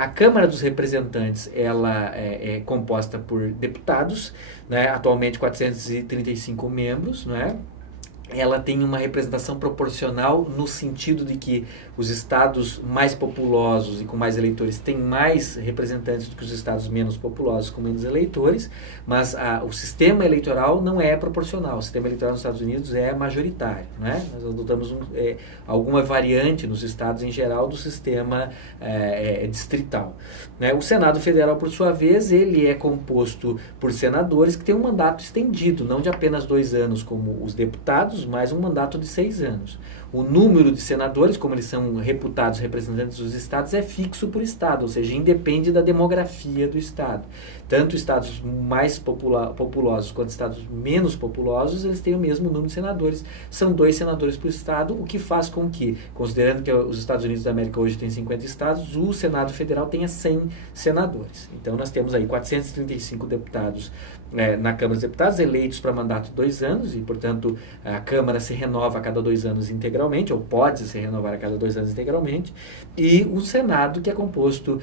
A Câmara dos Representantes, ela é composta por deputados, né, atualmente 435 membros, né? Ela tem uma representação proporcional no sentido de que os estados mais populosos e com mais eleitores têm mais representantes do que os estados menos populosos com menos eleitores, mas o sistema eleitoral não é proporcional. O sistema eleitoral nos Estados Unidos é majoritário, né? Nós adotamos alguma variante nos estados em geral do sistema distrital, né? O Senado Federal, por sua vez, ele é composto por senadores que têm um mandato estendido, não de apenas 2 anos como os deputados, mais um mandato de 6 anos. O número de senadores, como eles são reputados representantes dos estados, é fixo por estado, ou seja, independe da demografia do estado. Tanto estados mais populosos quanto estados menos populosos, eles têm o mesmo número de senadores. São 2 senadores por estado, o que faz com que, considerando que os Estados Unidos da América hoje têm 50 estados, o Senado Federal tenha 100 senadores. Então, nós temos aí 435 deputados na Câmara dos Deputados, eleitos para mandato de 2 anos, e, portanto, a Câmara se renova a cada 2 anos integralmente, ou pode se renovar a cada 2 anos integralmente, e o Senado, que é composto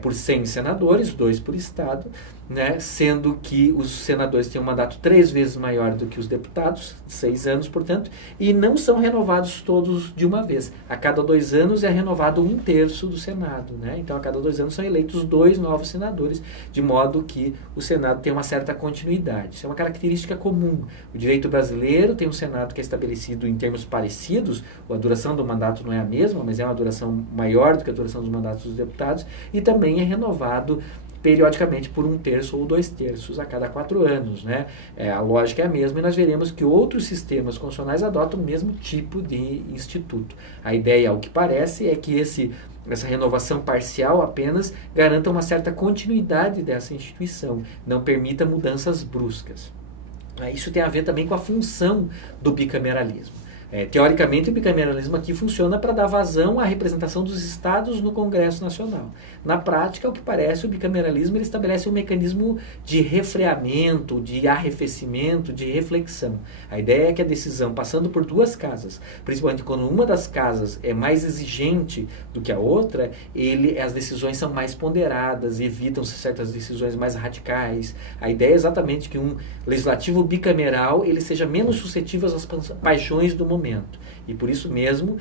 por 100 senadores, 2 por estado, né, sendo que os senadores têm um mandato 3 vezes maior do que os deputados, 6 anos, portanto, e não são renovados todos de uma vez. A cada 2 anos é renovado 1/3 do Senado, né? Então, a cada 2 anos são eleitos 2 novos senadores, de modo que o Senado tem uma certa continuidade. Isso é uma característica comum. O direito brasileiro tem um Senado que é estabelecido em termos parecidos, a duração do mandato não é a mesma, mas é uma duração maior do que a duração dos mandatos dos deputados, e também é renovado periodicamente por 1/3 ou 2/3 a cada 4 anos, né? A lógica é a mesma, e nós veremos que outros sistemas constitucionais adotam o mesmo tipo de instituto. A ideia, ao que parece, é que essa renovação parcial apenas garanta uma certa continuidade dessa instituição, não permita mudanças bruscas. Isso tem a ver também com a função do bicameralismo. Teoricamente, o bicameralismo aqui funciona para dar vazão à representação dos estados no Congresso Nacional. Na prática, ao que parece, o bicameralismo ele estabelece um mecanismo de refreamento, de arrefecimento, de reflexão. A ideia é que a decisão, passando por 2 casas, principalmente quando uma das casas é mais exigente do que a outra, as decisões são mais ponderadas, evitam-se certas decisões mais radicais. A ideia é exatamente que um legislativo bicameral ele seja menos suscetível às paixões do momento. E por isso mesmo,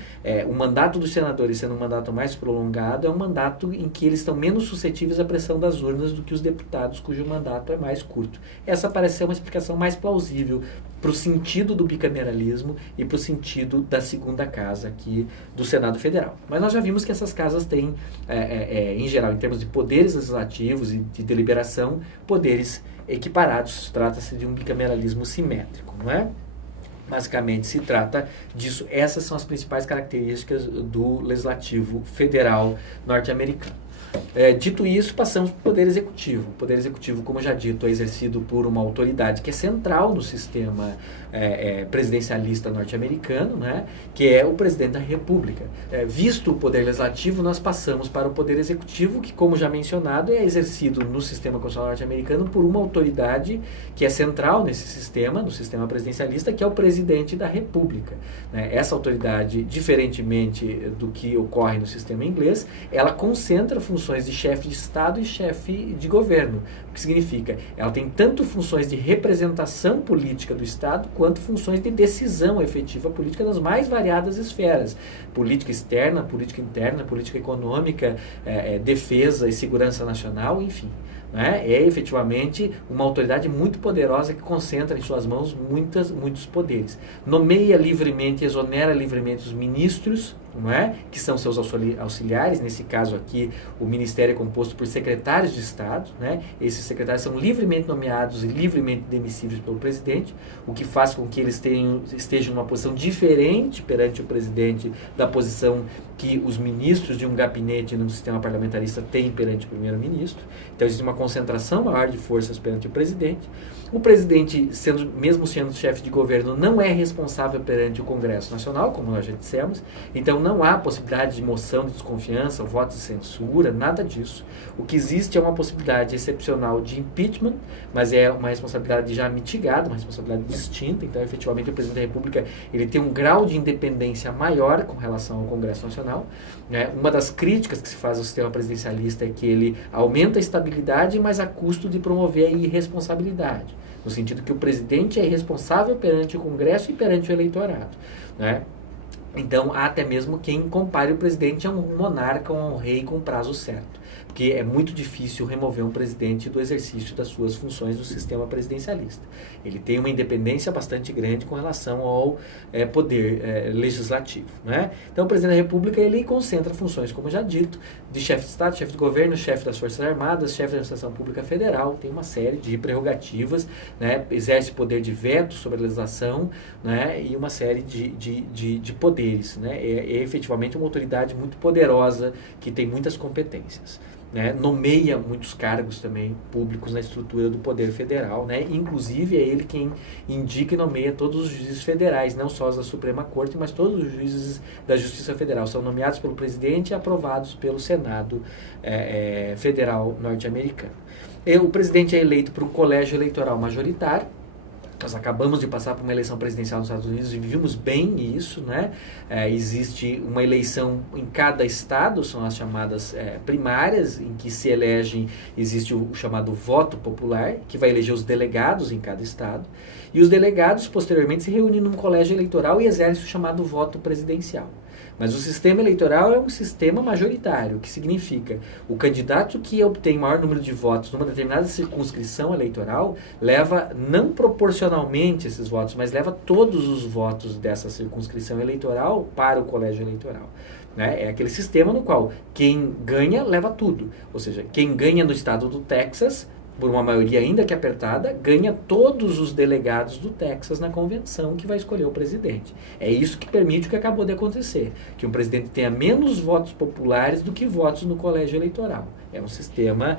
o mandato dos senadores sendo um mandato mais prolongado, é um mandato em que eles estão menos suscetíveis à pressão das urnas do que os deputados, cujo mandato é mais curto. Essa parece ser uma explicação mais plausível para o sentido do bicameralismo e para o sentido da segunda casa aqui do Senado Federal. Mas nós já vimos que essas casas têm, em geral, em termos de poderes legislativos e de deliberação, poderes equiparados. Trata-se de um bicameralismo simétrico, não é? Basicamente se trata disso. Essas são as principais características do legislativo federal norte-americano. Dito isso, passamos para o Poder Executivo. O Poder Executivo, como já dito, é exercido por uma autoridade que é central no sistema presidencialista norte-americano, né, que é o Presidente da República. Visto o Poder Legislativo, nós passamos para o Poder Executivo, que, como já mencionado, é exercido no sistema constitucional norte-americano por uma autoridade que é central nesse sistema, no sistema presidencialista, que é o Presidente da República. Essa autoridade, diferentemente do que ocorre no sistema inglês, ela concentra funções de chefe de Estado e chefe de governo. O que significa? Ela tem tanto funções de representação política do Estado, quanto funções de decisão efetiva política das mais variadas esferas. Política externa, política interna, política econômica, defesa e segurança nacional, enfim. É efetivamente uma autoridade muito poderosa que concentra em suas mãos muitos poderes. Nomeia livremente, exonera livremente os ministros, não é? Que são seus auxiliares. Nesse caso aqui, o ministério é composto por secretários de Estado, né? Esses secretários são livremente nomeados e livremente demissíveis pelo presidente, o que faz com que eles estejam numa posição diferente perante o presidente da posição que os ministros de um gabinete no sistema parlamentarista têm perante o primeiro-ministro. Então existe uma concentração maior de forças perante o presidente. O presidente, mesmo sendo chefe de governo, não é responsável perante o Congresso Nacional, como nós já dissemos. Então não há possibilidade de moção de desconfiança, voto de censura, nada disso. O que existe é uma possibilidade excepcional de impeachment, mas é uma responsabilidade já mitigada, uma responsabilidade distinta. Então, efetivamente, o presidente da República ele tem um grau de independência maior com relação ao Congresso Nacional. Né? Uma das críticas que se faz ao sistema presidencialista é que ele aumenta a estabilidade, mas a custo de promover a irresponsabilidade, no sentido que o presidente é irresponsável perante o Congresso e perante o eleitorado. Né? Então, há até mesmo quem compare o presidente a um monarca ou a um rei com prazo certo, porque é muito difícil remover um presidente do exercício das suas funções do sistema presidencialista. Ele tem uma independência bastante grande com relação ao poder legislativo. Né? Então, o presidente da República ele concentra funções, como já dito, de chefe de Estado, chefe de governo, chefe das Forças Armadas, chefe da Administração Pública Federal, tem uma série de prerrogativas, né? Exerce poder de veto sobre a legislação, né? E uma série de poderes. Né? É efetivamente uma autoridade muito poderosa que tem muitas competências. Né, nomeia muitos cargos também públicos na estrutura do Poder Federal, né, inclusive é ele quem indica e nomeia todos os juízes federais, não só os da Suprema Corte, mas todos os juízes da Justiça Federal são nomeados pelo presidente e aprovados pelo Senado Federal norte-americano. O presidente é eleito por um colégio eleitoral majoritário. Nós acabamos de passar por uma eleição presidencial nos Estados Unidos e vimos bem isso, né? Existe uma eleição em cada estado, são as chamadas primárias, em que se elegem, existe o chamado voto popular, que vai eleger os delegados em cada estado, e os delegados posteriormente se reúnem num colégio eleitoral e exercem o chamado voto presidencial. Mas o sistema eleitoral é um sistema majoritário, que significa o candidato que obtém maior número de votos numa determinada circunscrição eleitoral leva não proporcionalmente esses votos, mas leva todos os votos dessa circunscrição eleitoral para o colégio eleitoral. Né? É aquele sistema no qual quem ganha leva tudo. Ou seja, quem ganha no estado do Texas, por uma maioria ainda que apertada, ganha todos os delegados do Texas na convenção que vai escolher o presidente. É isso que permite o que acabou de acontecer, que um presidente tenha menos votos populares do que votos no colégio eleitoral. É um sistema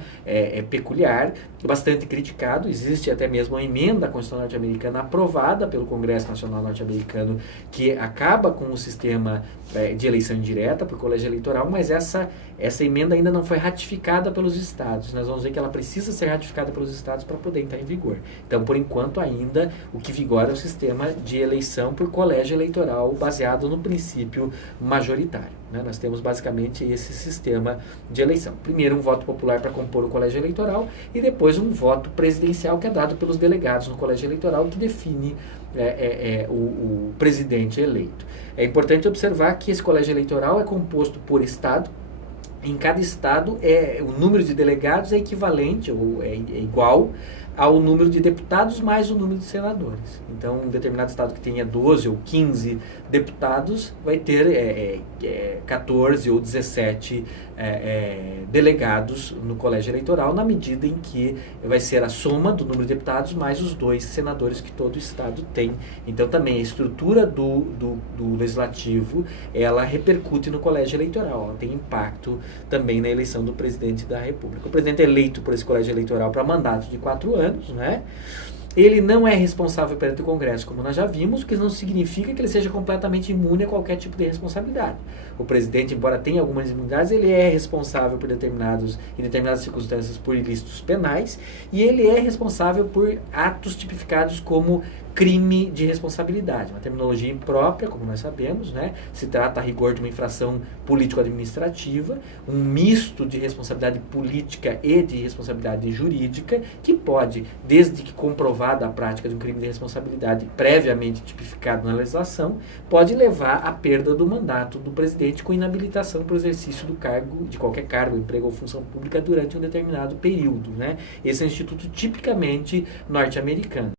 peculiar, bastante criticado. Existe até mesmo uma emenda à Constituição norte-americana aprovada pelo Congresso Nacional norte-americano que acaba com o sistema de eleição indireta por colégio eleitoral, mas essa emenda ainda não foi ratificada pelos estados. Nós vamos ver que ela precisa ser ratificada pelos estados para poder entrar em vigor. Então, por enquanto, ainda o que vigora é o sistema de eleição por colégio eleitoral baseado no princípio majoritário. Né? Nós temos basicamente esse sistema de eleição. Primeiro um voto popular para compor o colégio eleitoral e depois um voto presidencial que é dado pelos delegados no colégio eleitoral que define o presidente eleito. É importante observar que esse colégio eleitoral é composto por estado. Em cada estado, o número de delegados é equivalente ou é igual ao número de deputados mais o número de senadores. Então, um determinado estado que tenha 12 ou 15 deputados vai ter 14 ou 17 delegados no colégio eleitoral, na medida em que vai ser a soma do número de deputados mais os 2 senadores que todo estado tem. Então, também a estrutura do legislativo, ela repercute no colégio eleitoral, ela tem impacto também na eleição do presidente da República. O presidente é eleito por esse colégio eleitoral para mandato de 4 anos, né? Ele não é responsável perante o Congresso, como nós já vimos, o que não significa que ele seja completamente imune a qualquer tipo de responsabilidade. O presidente, embora tenha algumas imunidades, ele é responsável em determinadas circunstâncias por ilícitos penais, e ele é responsável por atos tipificados como crime de responsabilidade, uma terminologia imprópria, como nós sabemos, né? Se trata a rigor de uma infração político-administrativa, um misto de responsabilidade política e de responsabilidade jurídica, que pode, desde que comprovada a prática de um crime de responsabilidade previamente tipificado na legislação, pode levar à perda do mandato do presidente com inabilitação para o exercício do cargo, de qualquer cargo, emprego ou função pública durante um determinado período, né? Esse é um instituto tipicamente norte-americano.